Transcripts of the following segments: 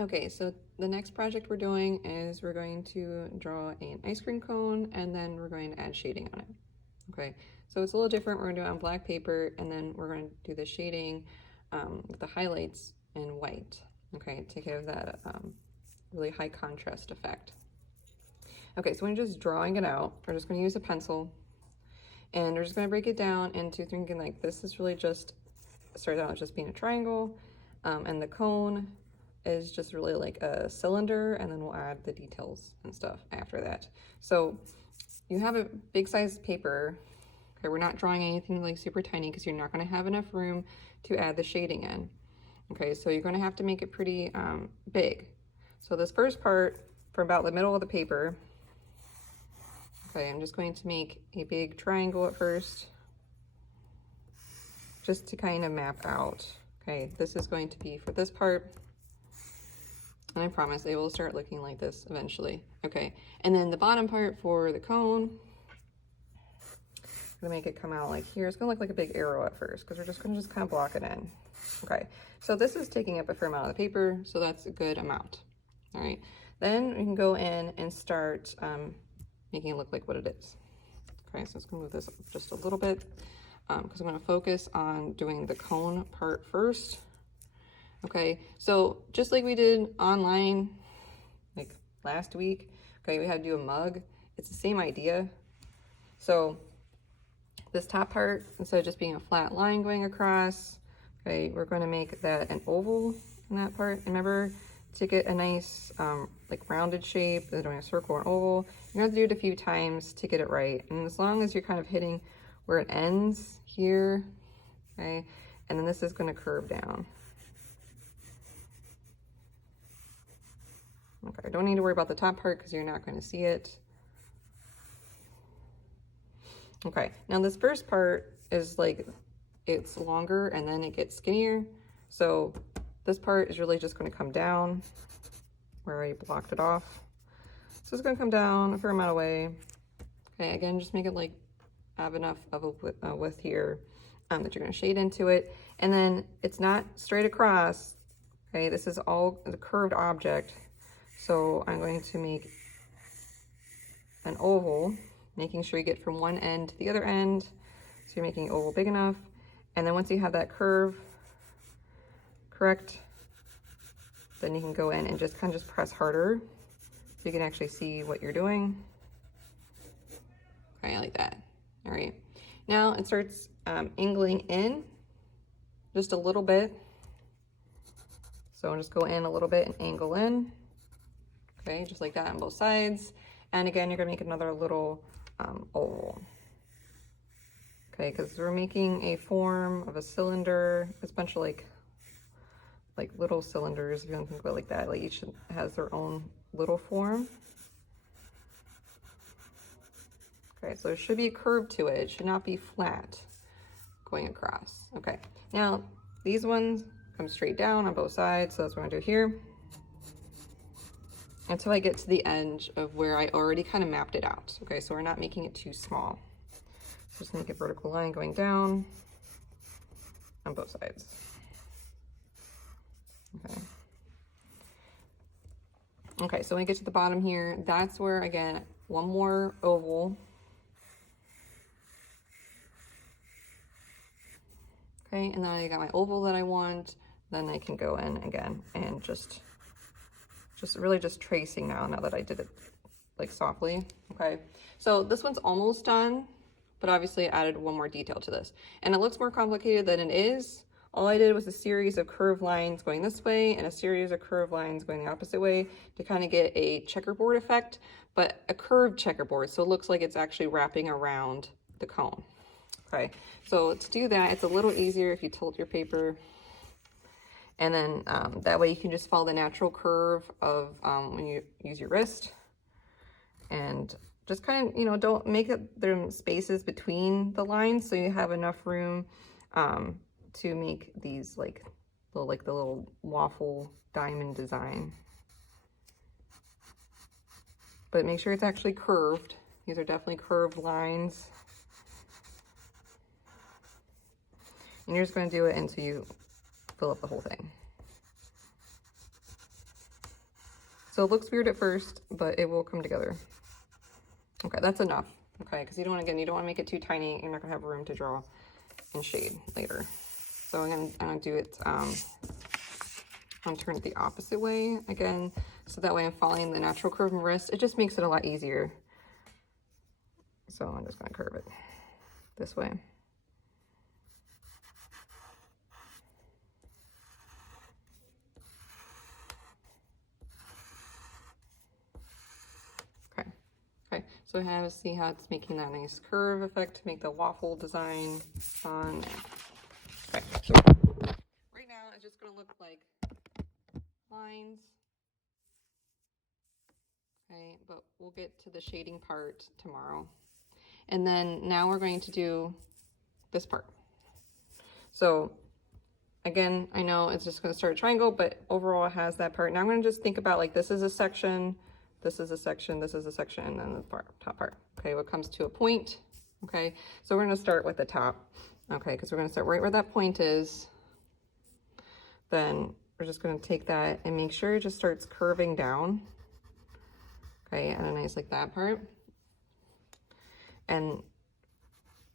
Okay, so the next project we're doing is we're going to draw an ice cream cone and then we're going to add shading on it. Okay, so it's a little different. We're gonna do it on black paper and then we're gonna do the shading with the highlights in white, okay, to give that really high contrast effect. Okay, so when you're just drawing it out, we're just gonna use a pencil and we're just gonna break it down into thinking like this is really just, starts out as just being a triangle, and the cone is just really like a cylinder, and then we'll add the details and stuff after that. So you have a big size paper. Okay, we're not drawing anything like super tiny because you're not going to have enough room to add the shading in. Okay, so you're going to have to make it pretty big. So this first part, for about the middle of the paper, okay, I'm just going to make a big triangle at first, just to kind of map out. Okay, this is going to be for this part. And I promise they will start looking like this eventually. Okay, and then the bottom part for the cone, I'm gonna make it come out like here. It's gonna look like a big arrow at first because we're just gonna kind of block it in. Okay, so this is taking up a fair amount of the paper, so that's a good amount. All right, then we can go in and start making it look like what it is. Okay, so let's move this up just a little bit because I'm gonna focus on doing the cone part first. Okay, so just like we did online, like last week, okay, we had to do a mug. It's the same idea. So this top part, instead of just being a flat line going across, okay, we're going to make that an oval in that part. Remember, to get a nice like rounded shape, doing a circle or oval, you're going to have to do it a few times to get it right. And as long as you're kind of hitting where it ends here, okay, and then this is going to curve down. Okay, don't need to worry about the top part because you're not going to see it. Okay, now this first part is like, it's longer and then it gets skinnier. So this part is really just going to come down where I blocked it off. So it's going to come down a fair amount of way. Okay, again, just make it like have enough of a width here that you're going to shade into it. And then it's not straight across. Okay, this is all the curved object. So I'm going to make an oval, making sure you get from one end to the other end. So you're making an oval big enough. And then once you have that curve correct, then you can go in and just kind of just press harder so you can actually see what you're doing. Okay, like that. All right. Now it starts angling in just a little bit. So I'll just go in a little bit and angle in. Okay, just like that on both sides. And again, you're gonna make another little oval. Okay, because we're making a form of a cylinder. It's a bunch of like little cylinders, if you don't think about it like that. Like each has their own little form. Okay, so there should be a curve to it. It should not be flat going across. Okay, now these ones come straight down on both sides. So that's what I'm gonna do here until I get to the edge of where I already kind of mapped it out. Okay, so we're not making it too small. So just make a vertical line going down on both sides. Okay. Okay, so when we get to the bottom here, that's where, again, one more oval. Okay, and then I got my oval that I want. Then I can go in again and just really just tracing now that I did it like softly. Okay, so this one's almost done, but obviously I added one more detail to this. And it looks more complicated than it is. All I did was a series of curved lines going this way and a series of curved lines going the opposite way to kind of get a checkerboard effect, but a curved checkerboard. So it looks like it's actually wrapping around the cone. Okay, so to do that, it's a little easier if you tilt your paper. And then that way you can just follow the natural curve of when you use your wrist. And just kind of, you know, don't make there spaces between the lines so you have enough room to make these like the little waffle diamond design. But make sure it's actually curved. These are definitely curved lines. And you're just going to do it until you fill up the whole thing. So it looks weird at first, but it will come together. Okay, that's enough. Okay, because you don't want, again, you don't want to make it too tiny. You're not gonna have room to draw and shade later. So I'm gonna do it, I'm gonna turn it the opposite way again. So that way I'm following the natural curve of my wrist. It just makes it a lot easier. So I'm just gonna curve it this way. Okay, so I have, see how it's making that nice curve effect to make the waffle design fun. Okay, so right now it's just gonna look like lines. Okay, but we'll get to the shading part tomorrow. And then now we're going to do this part. So again, I know it's just gonna start a triangle, but overall it has that part. Now I'm gonna just think about like, this is a section, this is a section, this is a section, and then the top part. Okay, what comes to a point. Okay, so we're gonna start with the top. Okay, because we're gonna start right where that point is. Then we're just gonna take that and make sure it just starts curving down. Okay, and a nice like that part. And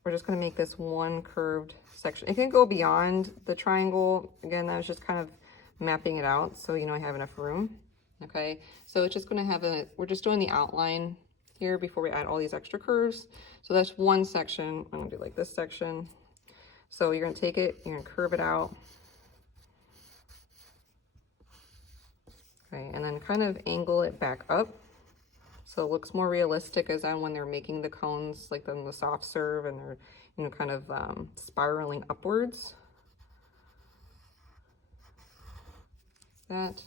we're just gonna make this one curved section. It can go beyond the triangle. Again, I was just kind of mapping it out so you know I have enough room. Okay, so it's just gonna have we're just doing the outline here before we add all these extra curves. So that's one section. I'm gonna do like this section. So you're gonna take it, you're gonna curve it out. Okay, and then kind of angle it back up. So it looks more realistic as on when they're making the cones, like the soft serve, and they're, you know, kind of spiraling upwards. That.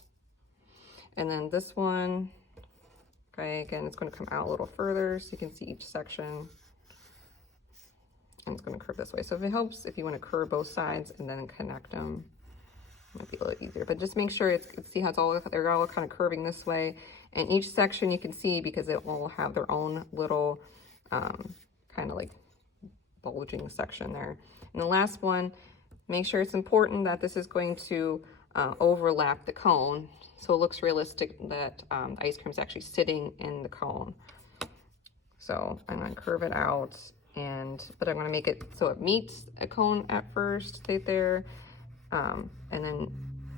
And then this one, okay, again, it's going to come out a little further so you can see each section. And it's going to curve this way. So if it helps, if you want to curve both sides and then connect them, it might be a little easier. But just make sure see how they're all kind of curving this way. And each section you can see because it will have their own little kind of like bulging section there. And the last one, make sure it's important that this is going to overlap the cone. So it looks realistic that the ice cream is actually sitting in the cone. So I'm going to curve it out, but I'm going to make it so it meets a cone at first, right there. And then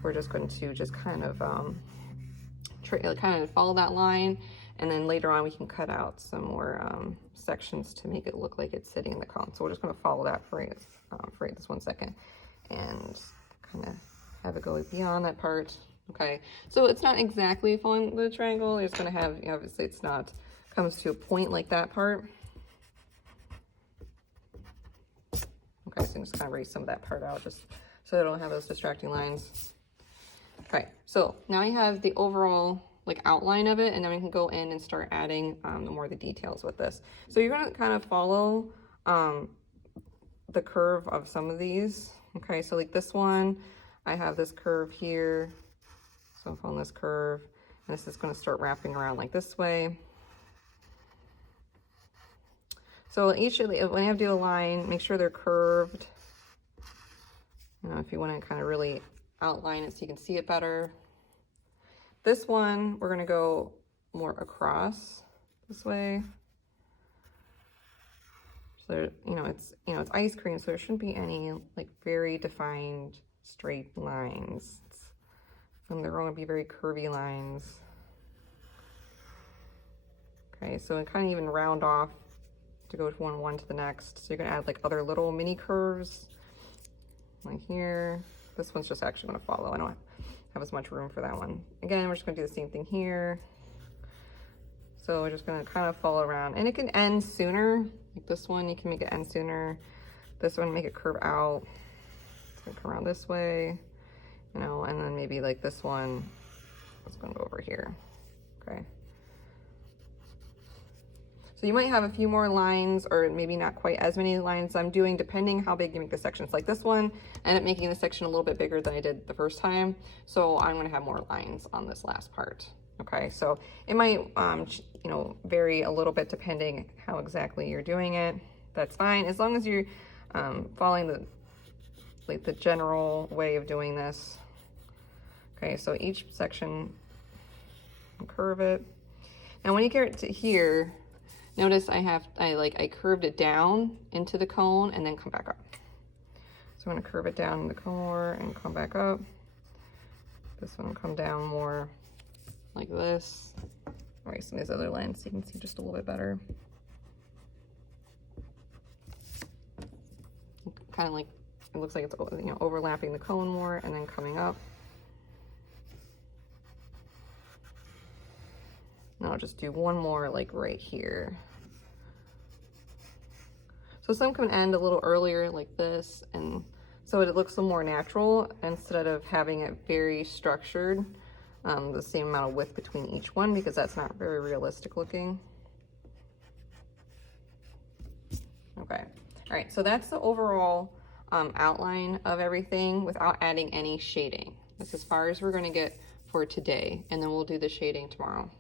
we're just going to just kind of follow that line. And then later on we can cut out some more sections to make it look like it's sitting in the cone. So we're just going to follow that for this 1 second and kind of have it go beyond that part. Okay, so it's not exactly following the triangle. It's going to have, you know, obviously it's not, comes to a point like that part. Okay, so I'm just kind of erase some of that part out just so I don't have those distracting lines. Okay, so now you have the overall like outline of it, and then we can go in and start adding more of the details with this. So you're going to kind of follow the curve of some of these. Okay, so like this one, I have this curve here. So I'm following this curve, and this is going to start wrapping around like this way. So when you have to do a line, make sure they're curved. You know, if you want to kind of really outline it so you can see it better. This one, we're going to go more across this way. So, it's ice cream, so there shouldn't be any like very defined straight lines. And they're all going to be very curvy lines. Okay, so it kind of even round off to go from one to the next. So you're going to add like other little mini curves like here. This one's just actually going to follow. I don't have as much room for that one. Again, we're just going to do the same thing here. So we're just going to kind of follow around, and it can end sooner. Like this one, you can make it end sooner. This one, make it curve out. It's going to come around this way, and then maybe like this one, it's going to go over here. Okay. So you might have a few more lines, or maybe not quite as many lines I'm doing, depending how big you make the sections. Like this one, I ended up making the section a little bit bigger than I did the first time. So I'm going to have more lines on this last part. Okay, so it might, vary a little bit depending how exactly you're doing it. That's fine, as long as you're following the general way of doing this. Okay, so each section, and curve it. Now when you get to here, notice I curved it down into the cone and then come back up. So I'm gonna curve it down in the cone more and come back up. This one will come down more like this. All right, some of these other lines so you can see just a little bit better. Kind of like, it looks like it's, you know, overlapping the cone more and then coming up. Now I'll just do one more like right here. So some can end a little earlier like this, and so it looks a little more natural instead of having it very structured, the same amount of width between each one, because that's not very realistic looking. Okay, all right, so that's the overall outline of everything without adding any shading. That's as far as we're gonna get for today, and then we'll do the shading tomorrow.